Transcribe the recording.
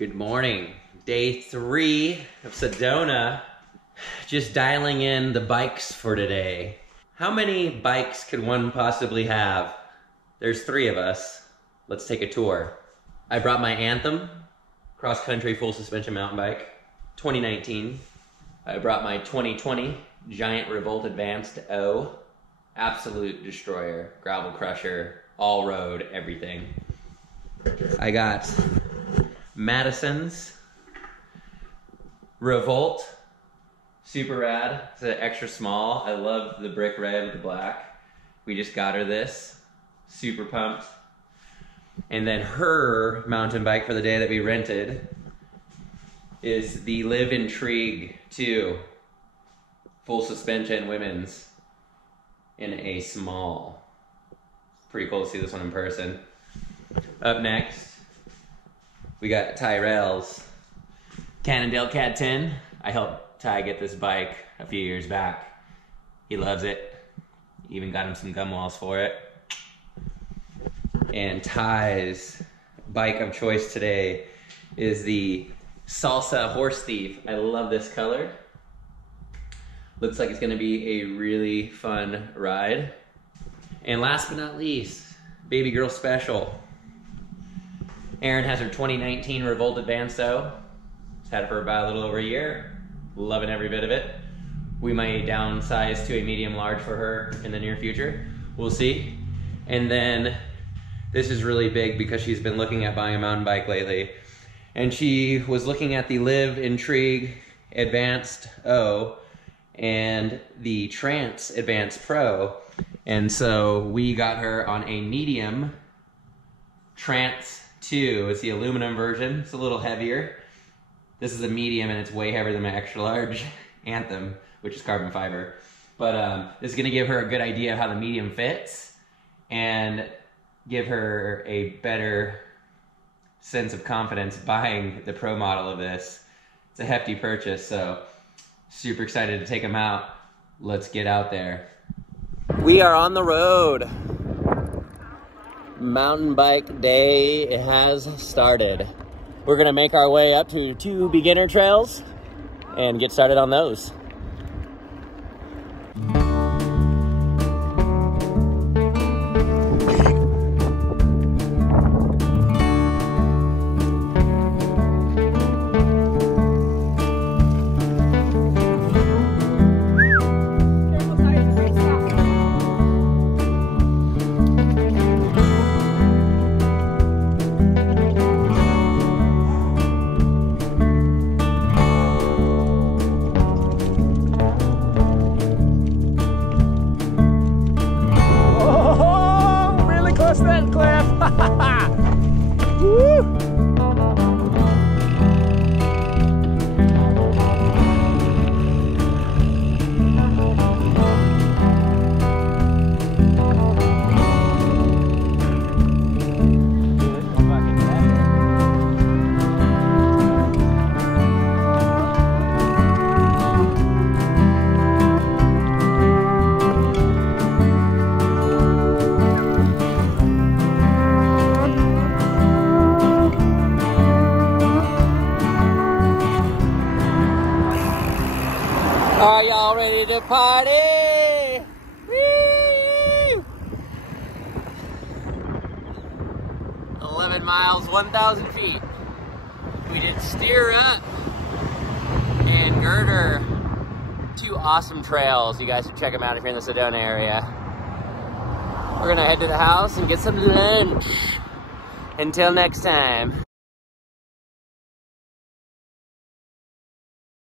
Good morning. Day 3 of Sedona. Just dialing in the bikes for today. How many bikes could one possibly have? There's 3 of us. Let's take a tour. I brought my Anthem cross-country full suspension mountain bike, 2019. I brought my 2020 Giant Revolt Advanced O, absolute destroyer, gravel crusher, all road, everything. I got Madison's Revolt, super rad. It's an extra small. I love the brick red with the black. We just got her this, super pumped. And then her mountain bike for the day that we rented is the Live Intrigue 2, full suspension women's in a small. Pretty cool to see this one in person. Up next, we got Tyrell's Cannondale Cat 10. I helped Ty get this bike a few years back. He loves it. Even got him some gum walls for it. And Ty's bike of choice today is the Salsa Horse Thief. I love this color. Looks like it's gonna be a really fun ride. And last but not least, baby girl special. Erin has her 2019 Revolt Advanced O. She's had it for about a little over a year. Loving every bit of it. We might downsize to a medium large for her in the near future. We'll see. And then this is really big because she's been looking at buying a mountain bike lately. And she was looking at the Live Intrigue Advanced O and the Trance Advanced Pro. And so we got her on a medium Trance 2. It's the aluminum version. It's a little heavier. This is a medium and it's way heavier than my extra large Anthem, which is carbon fiber. But this is gonna give her a good idea of how the medium fits and give her a better sense of confidence buying the pro model of this. It's a hefty purchase, so super excited to take them out. Let's get out there. We are on the road. Mountain bike day has started. We're gonna make our way up to 2 beginner trails and get started on those. Are y'all ready to party? Woo! 11 miles, 1,000 feet. We did Steer Up and Girder. 2 awesome trails. You guys should check them out if you're in the Sedona area. We're gonna head to the house and get some lunch. Until next time.